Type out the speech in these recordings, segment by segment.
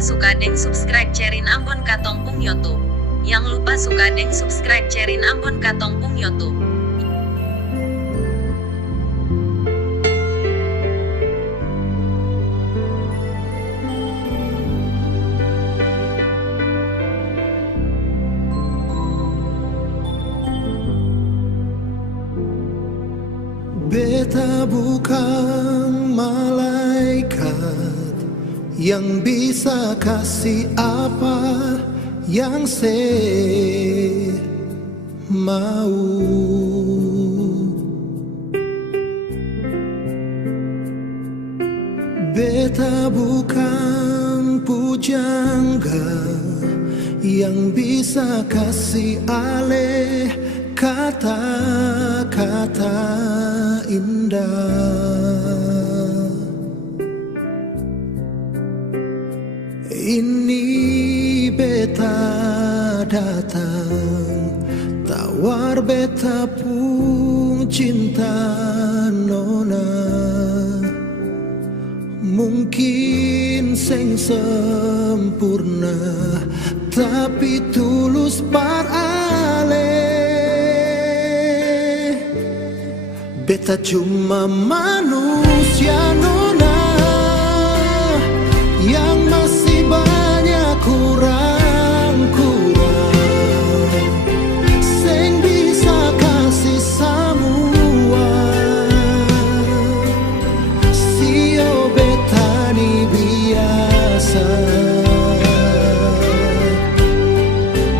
lupa suka deng subscribe cerin Ambon Katong Pung YouTube. Yang lupa suka deng subscribe cerin Ambon Katong Pung YouTube. Beta bukan malaikat yang bisa kasih apa yang saya mau. Beta bukan pujangga yang bisa kasih alih kata-kata indah. Ini beta datang tawar beta pun cinta nona. Mungkin seng sempurna tapi tulus parale. Beta cuma manusia nona yang masih banyak kurang-kurang, seng bisa kasih semua. Sio beta ni biasa,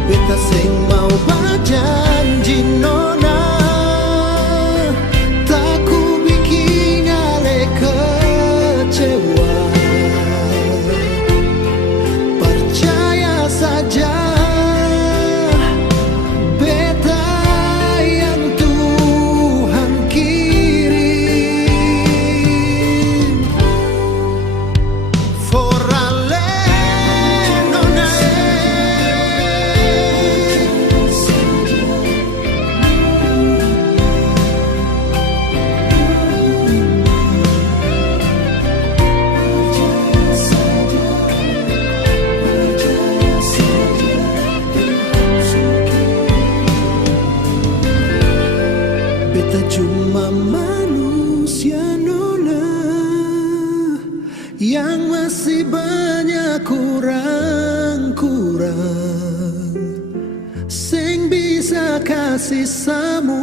beta seng mau berjanji nona. Beta cuma manusia nona yang masih banyak kurang-kurang, seng bisa kasih semua.